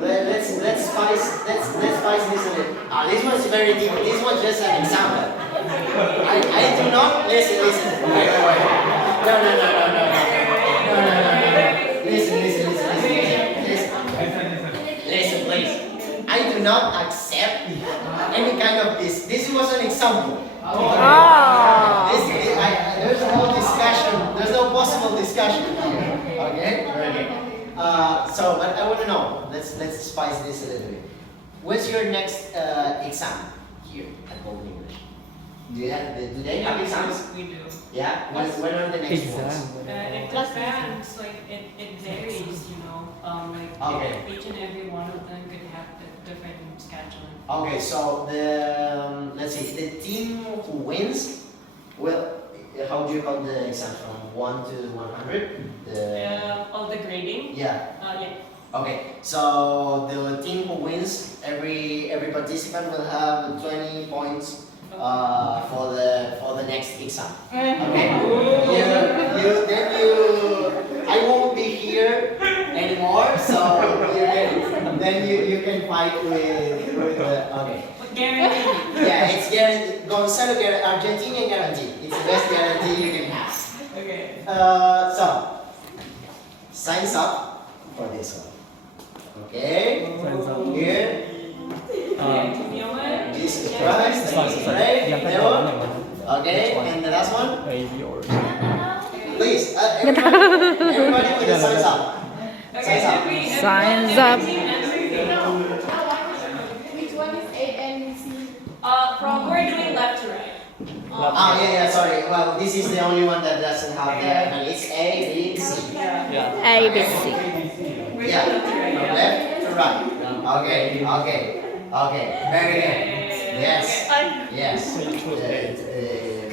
let's spice this a little. This one's very deep. This one's just an example. I do not listen. Wait. No. Listen, please. I do not accept any kind of this. This was an example. There's no discussion. There's no possible discussion here. Okay. So, but I want to know. Let's spice this a little bit. What's your next exam here at Golden English? Do they have exams? We do. Yeah. When are the next ones? It depends. Like it varies. Okay. Each and every one of them could have a different scheduling. Okay. So let's see. The team who wins will. How do you call the exam from 1 to 100? The grading. Yeah. Yeah. Okay, so the team who wins, every participant will have 20 points for the next exam. Okay. I won't be here anymore, so you can fight with the okay. Guarantee. Yeah, it's guaranteed. Gonzalo Argentinian guarantee. It's the best guarantee you can have. Okay. So signs up for this one. Okay. Here. Jesus Christ. Right. Okay. And the last one. Please, everybody with the signs up. Signs up. Which one is A and C? We're doing left to right. Yeah, sorry. Well, this is the only one that doesn't have that. And it's A, B, C. A, B, C. Yeah, from left to right. Okay. Very good. Yes.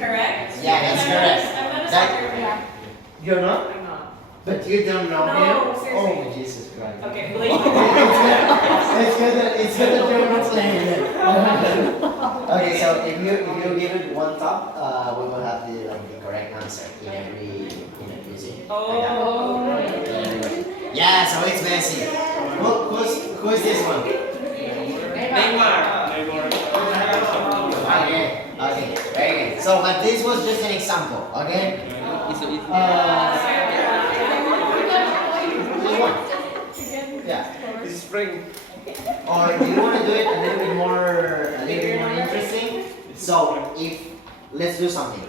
Correct? Yeah, that's correct. I'm not a soccer player. You're not? I'm not. But you don't know No, him? seriously. Oh, Jesus Christ. Okay, It's good that you're not playing it. Okay, so if you give it one top, we will have the correct answer in every scene. Oh. Yeah, so it's Messi. Who's this one? Neymar. Okay, very good. So, but this was just an example, okay? Yeah. This is spring. Or do you want to do it a little bit more interesting? So, let's do something.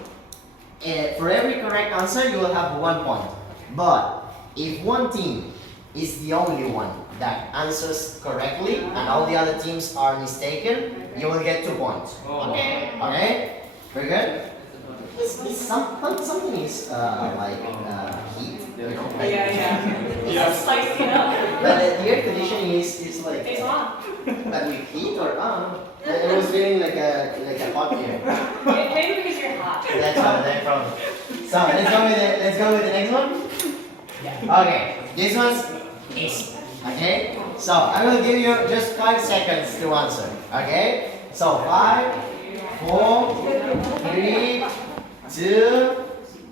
For every correct answer, you will have 1 point. But if one team is the only one that answers correctly and all the other teams are mistaken, you will get 2 points. Okay. Okay? Very good? Something is like heat. Yeah. It's spicy up. But the air conditioning is like. It's on. But with heat or it was feeling like a hot air. Maybe because you're hot. That's problem. So let's go with the next one. Okay, this one's easy. Okay, so I will give you just 5 seconds to answer. Okay, so 5, 4, 3, 2,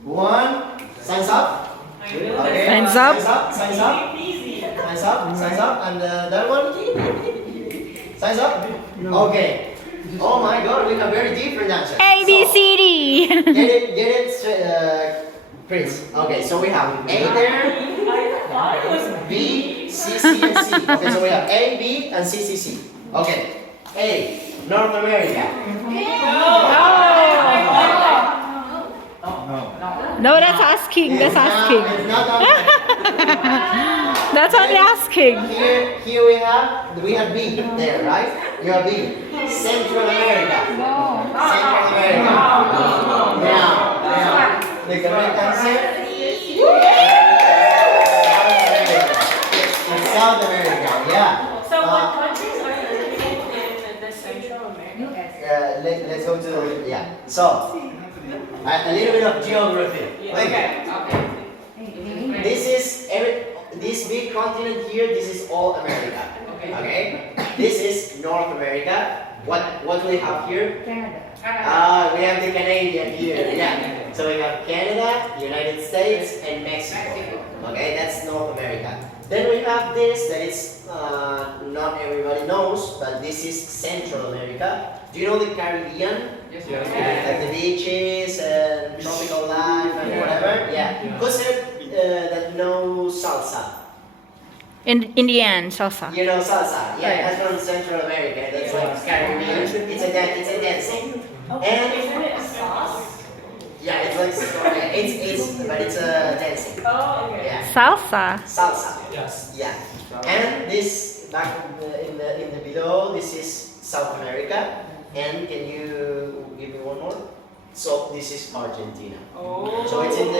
1. Signs up. Okay. Signs up. Signs up. And that one. Signs up. Okay. Oh my God, we have very different answers. A, B, C, D. Get it, Prince. Okay, so we have A there, B, C, C, and C. Okay, so we have A, B, and C, C, C. Okay, A, North America. No, that's asking. That's asking. It's not okay. That's only asking. Here we have B there, right? You have B. Central America. Central America. Now, the correct answer is South America. Yeah. So what countries are located in the Central America? Let's go to So a little bit of geography. Okay. This big continent here. This is all America. Okay. This is North America. What do we have here? Canada. We have the Canadian here. Yeah. So we have Canada, United States, and Mexico. Okay, that's North America. Then we have this that it's not everybody knows, but this is Central America. Do you know the Caribbean? Yes. Like the beaches and tropical life and whatever. Yeah. Who said that no salsa? In the end, salsa. You know salsa? Yeah, that's from Central America. That's like Caribbean. It's a dancing. And Isn't it a sauce? yeah, it's like but it's a dancing. Oh, okay. Yeah. Salsa. Salsa. Yes. Yeah. And this back in the below, this is South America. And can you give me one more? So this is Argentina. Oh. So it's in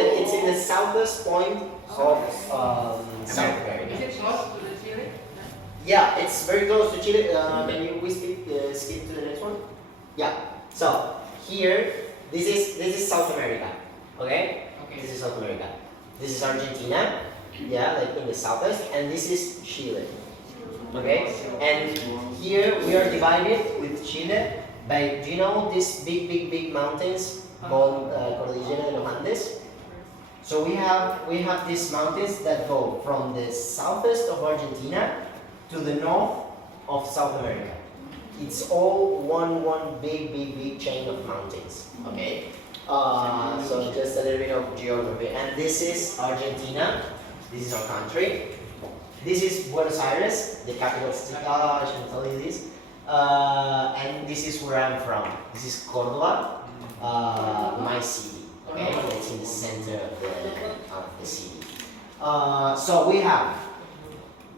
the southwest point of South America. Is it close to the Chile? Yeah, it's very close to Chile. Can you skip to the next one? Yeah. So here, this is South America. Okay? This is South America. This is Argentina. Yeah, like in the southwest, and this is Chile. Okay? And here we are divided with Chile by, do you know these big mountains called Cordillera de los Andes? So we have these mountains that go from the southwest of Argentina to the north of South America. It's all one big chain of mountains. Okay. So just a little bit of geography. And this is Argentina. This is our country. This is Buenos Aires, the capital city. I should tell you this. And this is where I'm from. This is Córdoba, my city. Okay, it's in the center of the city. So we have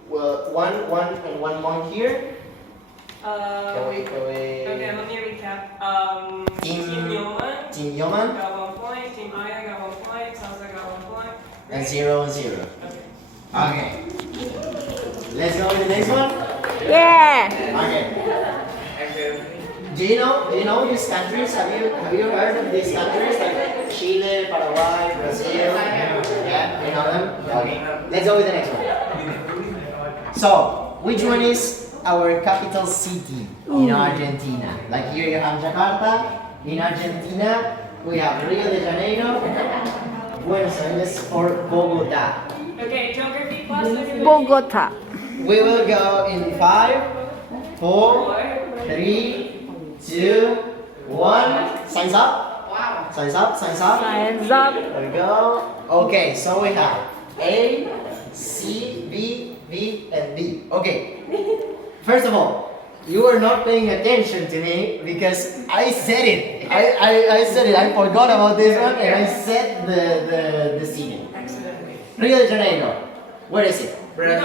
one more here. Can we? Okay, let me recap. Team Yeoman Yeoman got 1 point, Team Aya got 1 point, Salsa got 1 point. and 0 0. Okay. Okay. Let's go with the next one. Yeah. Okay. Do you know these countries? Have you heard of these countries like Chile, Paraguay, Brazil? Yeah, you know them? Okay. Let's go with the next one. So, which one is our capital city in Argentina? Like here you have Jakarta. In Argentina, we have Rio de Janeiro, Buenos Aires, or Bogota. Okay, geography class. everybody. Bogota. We will go in 5, 4, 3, 2, 1. Signs up. Wow. Signs up. Hands up. There we go. Okay, so we have A, C, B, B, and B. Okay. First of all, you were not paying attention to me because I said it. I said it. I forgot about this one and I said the city. Accidentally. Rio de Janeiro. Where is it? Brazil.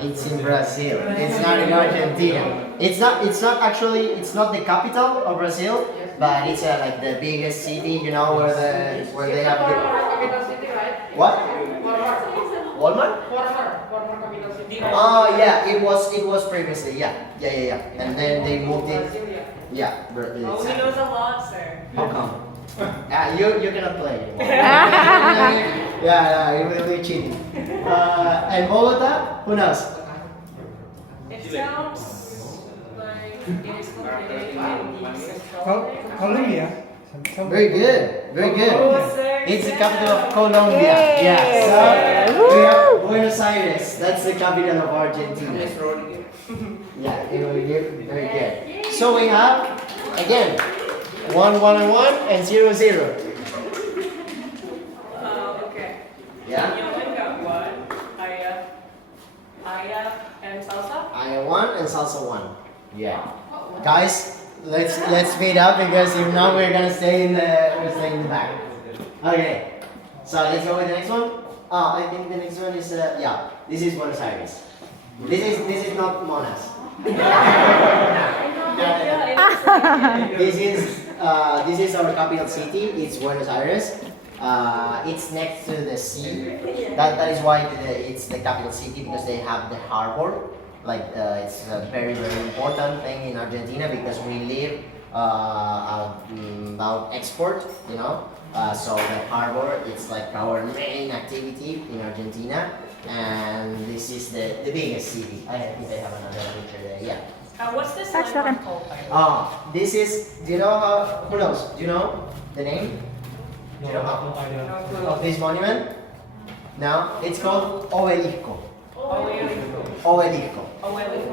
It's in Brazil. It's not in Argentina. It's not actually. It's not the capital of Brazil, but it's like the biggest city. You know where they have the Capital city, right? what? Walmart. Walmart? Walmart capital city. Oh yeah, it was previously. Yeah. And then they moved it. Brazil, yeah. Yeah. Oh, he knows a lot, sir. How come? You cannot play anymore. yeah, you will be cheating. And Bogota, who knows? It sounds like it is located in the central. Colombia. Very good. Oh, sir. It's the capital of Colombia. Yay. Yeah. So we have Buenos Aires. That's the capital of Argentina. Yeah, very good. So we have again 1 1 and 1 and 0 0. Okay. Yeah. Yeoman got 1. Aya and Salsa. I 1 and Salsa 1. Yeah. Guys, let's speed up because if not we're gonna stay in the back. Okay. So let's go with the next one. I think the next one is yeah. This is Buenos Aires. This is not Monas. This is our capital city. It's Buenos Aires. It's next to the sea. That is why it's the capital city because they have the harbor. Like it's a very important thing in Argentina because we live about export. You know. So the harbor it's like our main activity in Argentina, and this is the biggest city. I think they have another picture there. Yeah. What's this That's landmark okay. called? This is. Do you know who knows? Do you know the name? No, You know no idea. No clue. of this monument? No, it's called obelisco. Obelisco.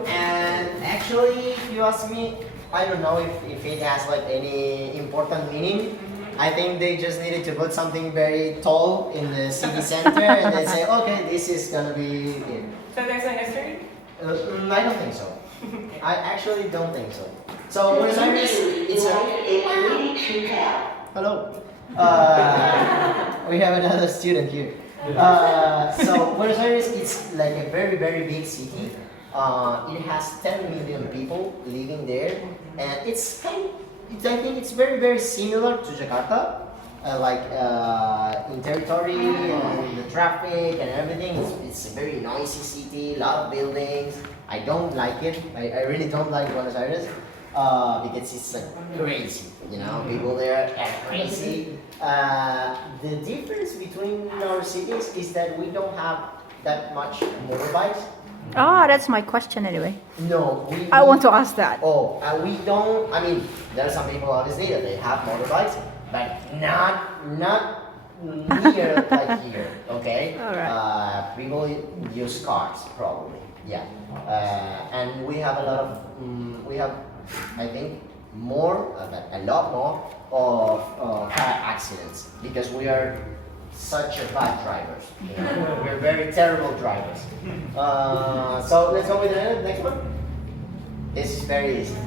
And actually, if you ask me, I don't know if it has like any important meaning. I think they just needed to put something very tall in the city center and then say, okay, this is gonna be it. So there's a history? I don't think so. I actually don't think so. So Buenos Aires, it's a... Hello. We have another student here. So Buenos Aires is like a very, very big city. It has 10 million people living there, and I think it's very, very similar to Jakarta. In territory and the traffic and everything, it's a very noisy city, a lot of buildings. I don't like it. I really don't like Buenos Aires because it's like crazy. You know, people there are crazy. The difference between our cities is that we don't have that much motorbikes. Oh, that's my question anyway. No, I want to ask that. Oh, we don't. I mean, there are some people obviously that they have motorbikes, but not near like here. Okay. Alright. People use cars probably. Yeah. And we have a lot of. We have, I think, a lot more of car accidents because we are such a bad drivers. You know? We're very terrible drivers. So let's go with the next one. This is very easy.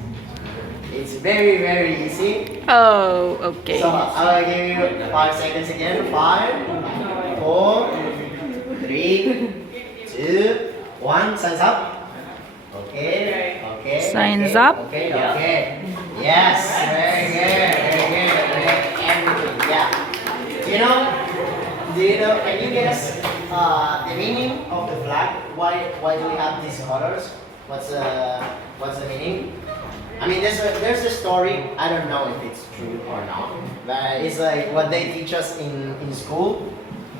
It's very, very easy. Oh, okay. So I'll give you 5 seconds again. 5, 4, 3, 2, 1. Signs up. Okay. Okay. Signs okay, up. Okay. Okay. Yes. Very good. Very good. Everything. Yeah. Do you know? Can you guess the meaning of the flag? Why do we have these colors? What's the meaning? I mean, there's a story. I don't know if it's true or not, but it's like what they teach us in school.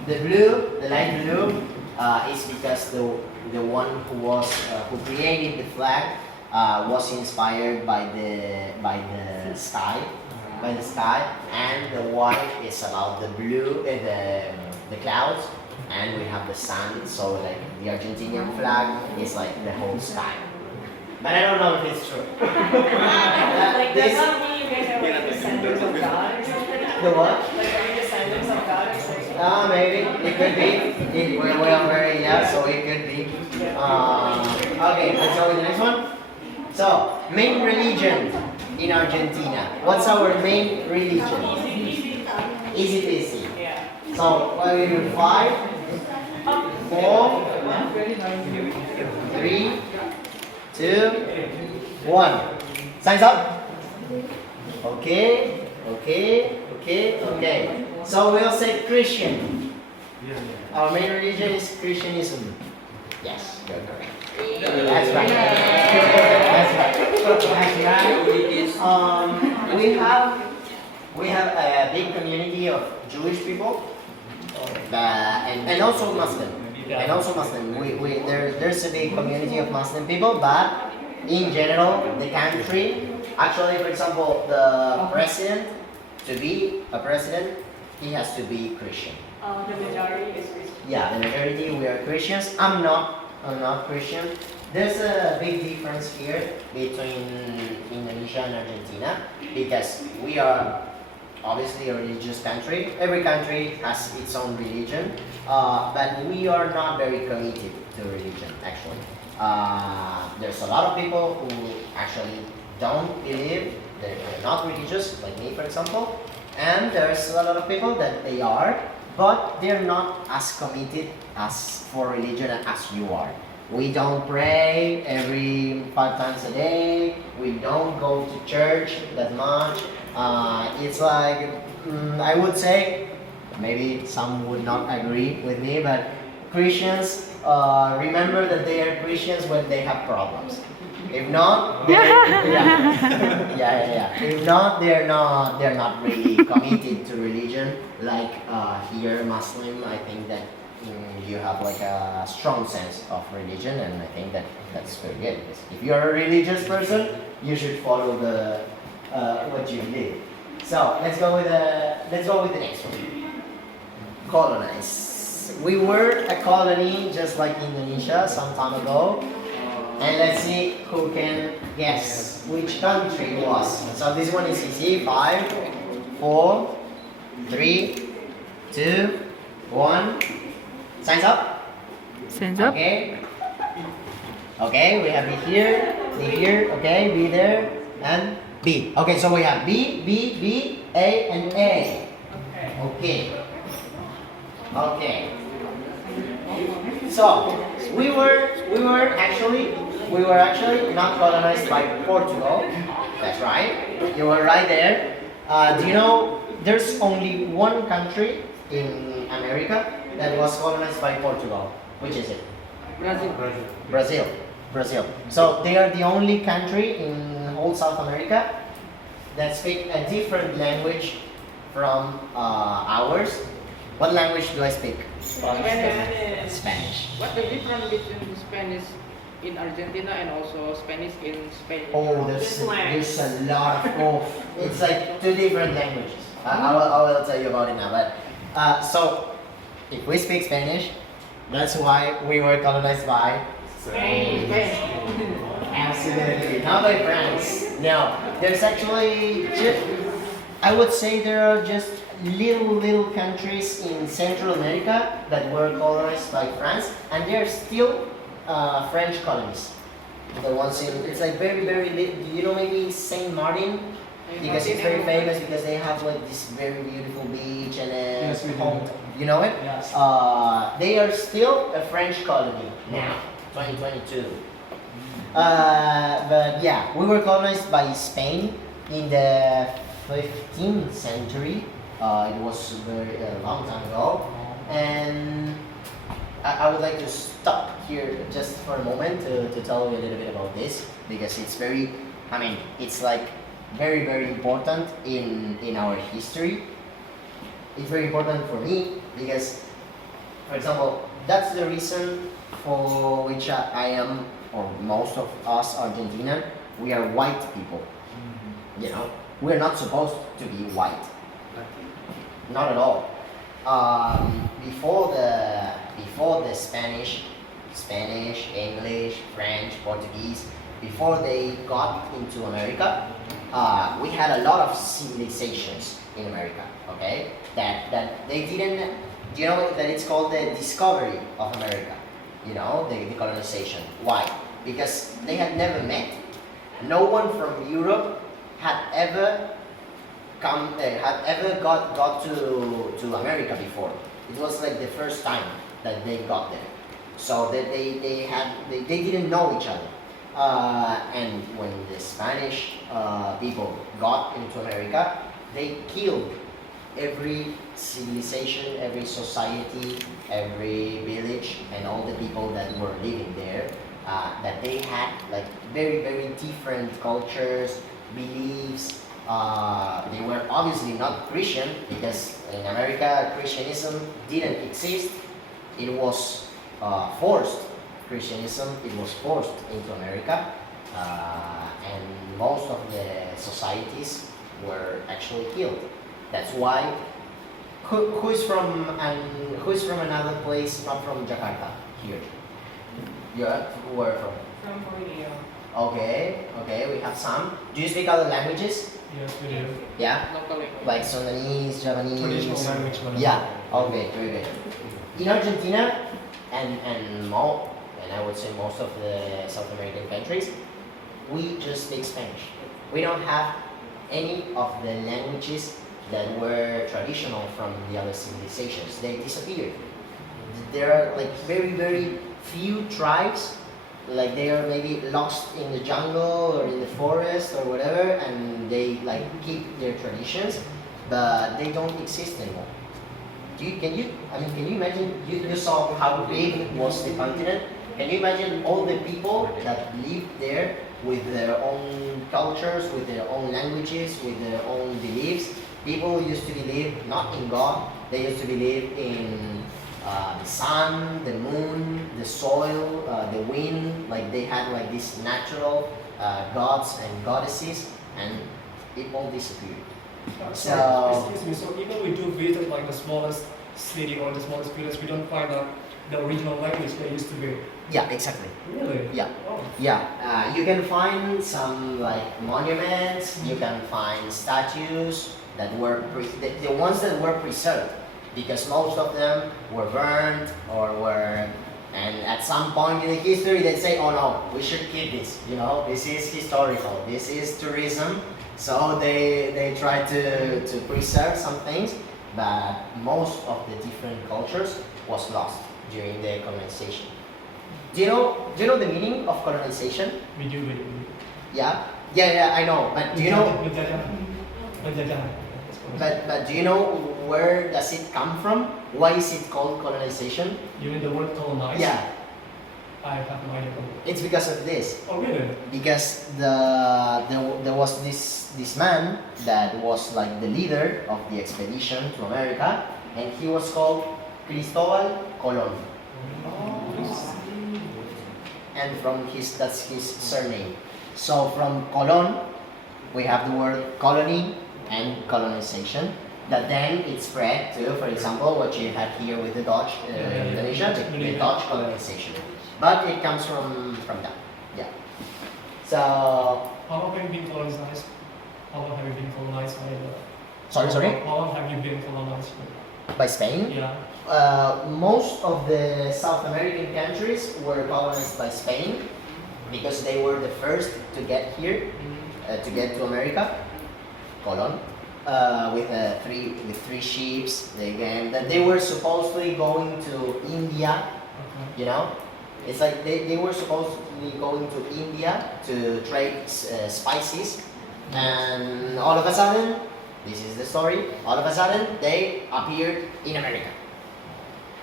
The blue, the light blue, is because the one who created the flag was inspired by the sky, and the white is about the blue, the clouds, and we have the sun. So like the Argentinian flag is like the whole sky. But I don't know if it's true. Like, does that mean you guys are like descendants of God or something? The what? Like, are you descendants of God or something? Maybe it could be. We are very young, so it could be. Okay, let's go with the next one. So, main religion in Argentina. What's our main religion? Easy peasy. Yeah. So, what will you do? 5, 4, 3, 2, 1. Signs up. Okay. So we'll say Christian. Our main religion is Christianism. Yes, you're correct. That's right. That's right. We have a big community of Jewish people, and also Muslim. There's a big community of Muslim people, but in general, the country. Actually, for example, the president, to be a president, he has to be Christian. The majority is Christian. Yeah, the majority we are Christians. I'm not Christian. There's a big difference here between Indonesia and Argentina because we are obviously a religious country. Every country has its own religion, but we are not very committed to religion actually. There's a lot of people who actually don't believe, they're not religious, like me for example, and there's a lot of people that they are, but they're not as committed as for religion as you are. We don't pray every 5 times a day, we don't go to church that much. It's like, I would say, maybe some would not agree with me, but Christians remember that they are Christians when they have problems. If not, If not, they're not really committed to religion. Like here, Muslim, I think that you have like a strong sense of religion, and I think that that's very good. Because if you're a religious person, you should follow the what you believe. So let's go with the next one. Colonize. We were a colony just like Indonesia some time ago. And let's see who can guess which country it was. So this one is easy. 5, 4, 3, 2, 1. Signs up. Stands up. Okay. Okay, we have B here, okay, B there, and B. Okay, so we have B, B, B, A, and A. Okay. Okay. So we were actually not colonized by Portugal. That's right. You were right there. Do you know there's only one country in America that was colonized by Portugal? Which is it? Brazil. Brazil. So they are the only country in whole South America that speak a different language from ours. What language do I speak? Spanish. Spanish. What the difference between Spanish in Argentina and also Spanish in Spain? Oh, there's a lot of it's like two different languages. I will tell you about it now. But so if we speak Spanish, that's why we were colonized by Spain. Absolutely, not by France. No, there's actually I would say there are just little countries in Central America that were colonized by France, and they are still French colonies. The ones in it's like very little. You know maybe Saint Martin because it's very famous because they have like this very beautiful beach and Yes, we do. you know it. Yes. They are still a French colony now, 2022. But yeah, we were colonized by Spain in the 15th century. It was a very long time ago, and I would like to stop here just for a moment to tell you a little bit about this because it's very, I mean, it's like very important in our history. It's very important for me because, for example, that's the reason for which I am, or most of us Argentinian, we are white people. You know, we're not supposed to be white. Not at all. Before the Spanish, English, French, Portuguese, before they got into America, we had a lot of civilizations in America. Okay, that they didn't. Do you know that it's called the discovery of America? You know, the colonization. Why? Because they had never met. No one from Europe had ever got to America before. It was like the first time that they got there. So that they didn't know each other. And when the Spanish people got into America, they killed every civilization, every society, every village, and all the people that were living there. That they had like very different cultures, beliefs. They were obviously not Christian because in America Christianism didn't exist. It was forced. Christianism, it was forced into America, and most of the societies were actually killed. That's why. Who's from another place, not from Jakarta here? Yeah, where from? From Borneo. Okay, we have some. Do you speak other languages? Yes, we do. Yeah, Locally. like Sundanese, Japanese. Traditional language. Yeah. Okay, very good. In Argentina, and I would say most of the South American countries, we just speak Spanish. We don't have any of the languages that were traditional from the other civilizations. They disappeared. There are like very few tribes, like they are maybe lost in the jungle or in the forest or whatever, and they like keep their traditions, but they don't exist anymore. Can you imagine, you saw how big was the continent? Can you imagine all the people that lived there with their own cultures, with their own languages, with their own beliefs? People used to believe not in God, they used to believe in the sun, the moon, the soil, the wind. Like they had like these natural gods and goddesses, and it all disappeared. So Excuse me. So even we do visit like the smallest city or the smallest village, we don't find the original language they used to be. Yeah, exactly. Really? Yeah. Oh. Yeah, you can find some like monuments, you can find statues that were the ones that were preserved, because most of them were burned or were, and at some point in the history they say, oh no, we should keep this, you know, this is historical, this is tourism, so they try to preserve some things, but most of the different cultures was lost during the colonization. Do you know the meaning of colonization? We do. Yeah, I know. But do you know? But do you know where does it come from? Why is it called colonization? You mean the word colonize? Yeah, I have no idea. it's because of this. Oh really? Because there was this man that was like the leader of the expedition to America, and he was called Cristobal Colon. And that's his surname. So from Colon, we have the word colony and colonization. That then it spread to, for example, what you had here with the Dutch Indonesia, the Dutch colonization. But it comes from that. Yeah. So How long have you been colonized? How long have you been colonized by sorry, How long have you been colonized? by Spain. Yeah. Most of the South American countries were colonized by Spain because they were the first to get here, to get to America, Colon, with three ships. They were supposedly going to India. Okay. You know, it's like they were supposedly going to India to trade spices, and all of a sudden, this is the story. All of a sudden, they appeared in America.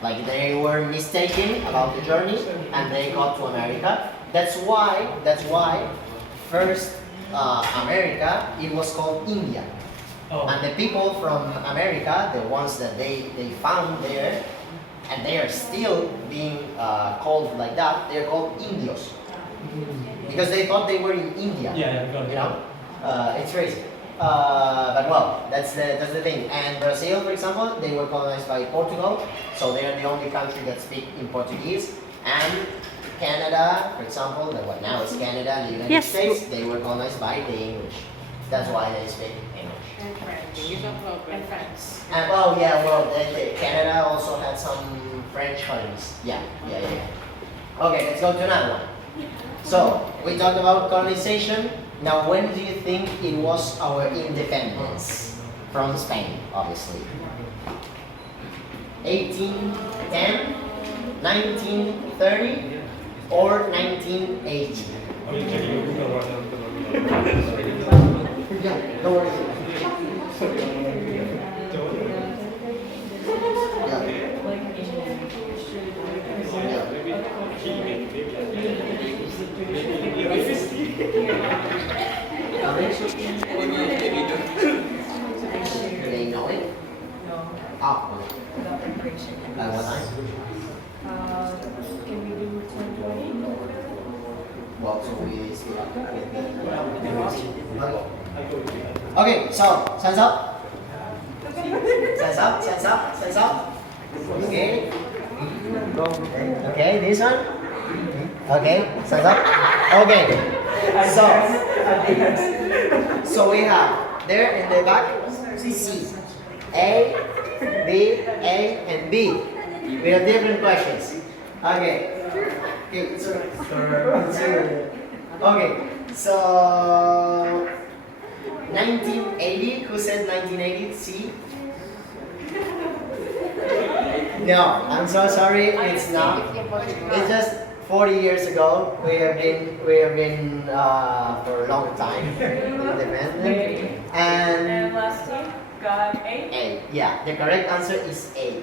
Like they were mistaken about the journey, and they got to America. That's why first America, it was called India. Oh. And the people from America, the ones that they found there, and they are still being called like that, they're called Indios. Because they thought they were in India. Yeah, got it. You know? It's crazy. But well, that's the thing. And Brazil, for example, they were colonized by Portugal, so they are the only country that speak in Portuguese. And Canada, for example, what now is Canada and the United Yes. States, they were colonized by the English. That's why they speak English. And French. And France. And oh yeah, well, Canada also had some French colonies. Yeah. Okay, let's go to another one. So we talked about colonization. Now, when do you think it was our independence from Spain? Obviously, 1810, 1930, or 1980? Yeah, no worries. Do they know it? No. Oh, Without preparation. what time? Can we do 10:20? Well, so we still up Okay, so hands up. Hands up. Okay. Okay, this one. Okay, hands up. Okay. So we have there in the back C, A, B, A, and B. We have different questions. Okay. Okay, so 1980, who said 1980? C? No, I'm so sorry, it's not. It's just 40 years ago. We have been for a long time independent. And And last team got 8. A, yeah, the correct answer is A. We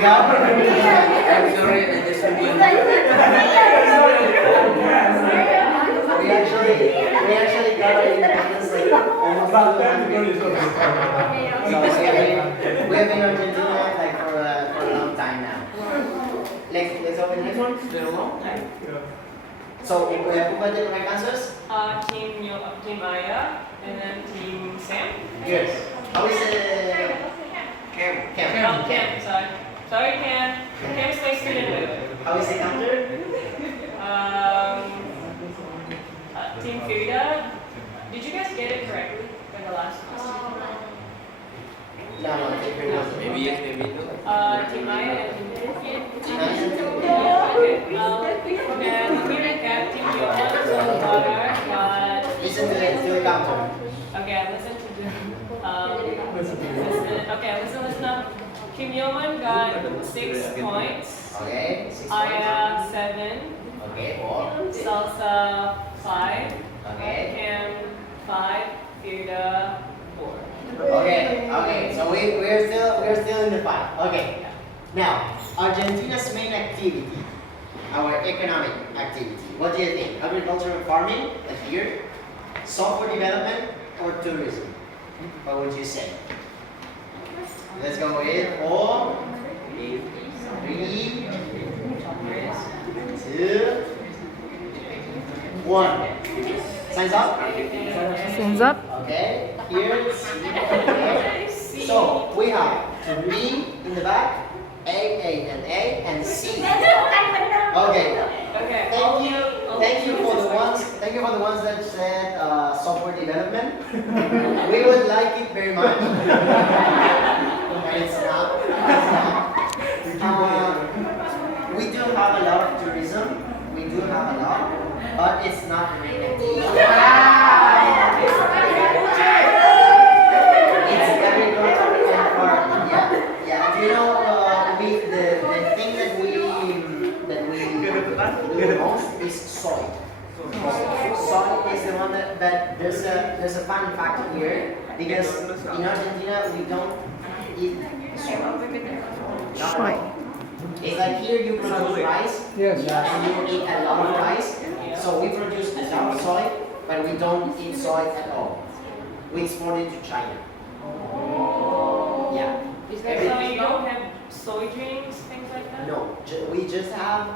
got. I'm sorry, I just We actually got our independence like almost 200 years ago. So we have been Argentina like for a long time now. Let's open the next one. So who got the correct answers? Team Maya and then Team Sam. Yes. How is the Cam. Oh, Cam, sorry. Sorry, Cam. Cam's my student, by the way. How is the counter? Team Frida. Did you guys get it correctly for the last question? No, Maybe yes, maybe no. Team Maya and Team Maya. Okay. And we recap Team Yola so far, but Listen to the counter. okay, listen to the listen up. Kim Yeoman got 6 points. Okay. 6 points. Aya 7. Okay. 4. Salsa 5. Okay. Cam 5. Firda 4. Okay. Okay. So we're still in the fight. Okay. Now, Argentina's main activity, our economic activity. What do you think? Agriculture and farming, like here, software development, or tourism? What would you say? Let's go with 4, 3, 2, 1. Signs up? Hands up. Okay, here's okay. So we have B in the back, A, and C. Okay. Okay. Thank you for the ones that said software development. We would like it very much. But it's not. We do have a lot of tourism. We do have a lot, but it's not the main activity. It's very good and farming. Yeah. Do you know the thing that we do most is soy. Soy is the one that there's a fun fact here because in Argentina we don't eat soy. Soy. It's like here you produce rice and you eat a lot of rice. So we produce a lot of soy, but we don't eat soy at all. We export it to China. Yeah. So you don't have soy drinks, things like that? No, we just have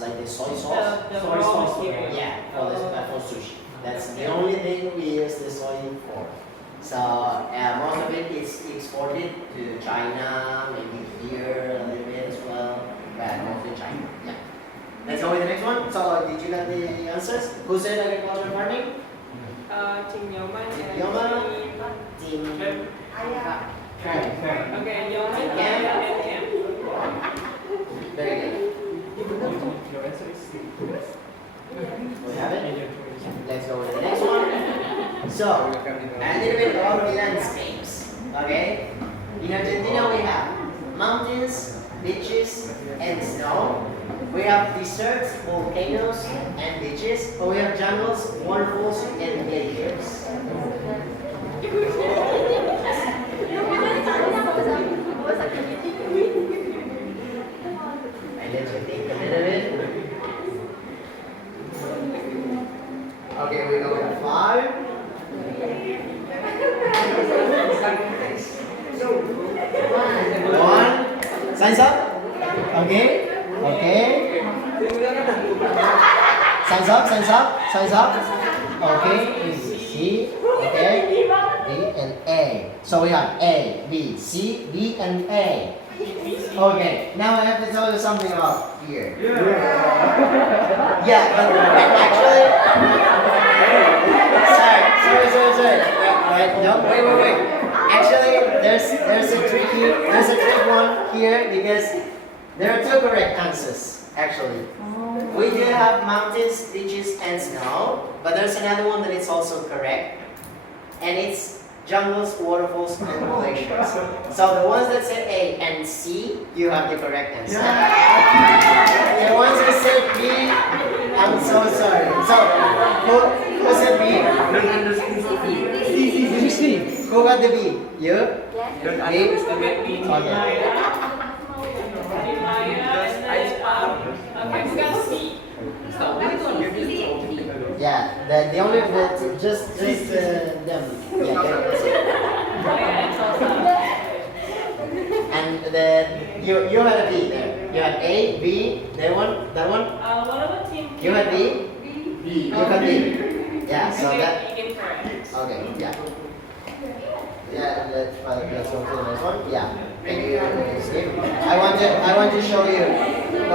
like the soy sauce. The Soy raw sauce. material. Yeah, for sushi. That's the only thing we use the soy for. So most of it is exported to China, maybe here a little bit as well, but mostly China. Yeah. Let's go with the next one. So did you get the answers? Who said agriculture and farming? Team Yeoman and Yeoman. Team... Team. Okay, Yeoman, Cam. Aya, and Cam. Very good. We have it. Let's go with the next one. So, a little bit about the landscapes. Okay? In Argentina we have mountains, beaches, and snow. We have deserts, volcanoes, and beaches. But we have jungles, waterfalls, and glaciers. I let you think a little bit. Okay, we go with 5. One. Signs up. Okay. Signs up. Okay. C. Okay. B and A. So we have A, B, C, B, and A. Okay. Now I have to tell you something about here. Yeah, but actually. Sorry. Right. No, wait. Actually, there's a trick one here because there are 2 correct answers. Actually, we do have mountains, beaches, and snow, but there's another one that is also correct, and it's jungles, waterfalls, and glaciers. So the ones that say A and C, you have the correct answer. The ones who said B, I'm so sorry. So who said B? Who got the B? You? Team Okay. Maya, okay, who got C? Yeah, the only just them. Yeah, that's it. Maya and Salsa. And you had a B there. You had A, B, that one. What about Team You had B. You had B. Yeah, so Okay, that. incorrect. Okay, yeah. Yeah, let's go to the next one. Yeah. Thank you. I want to show you.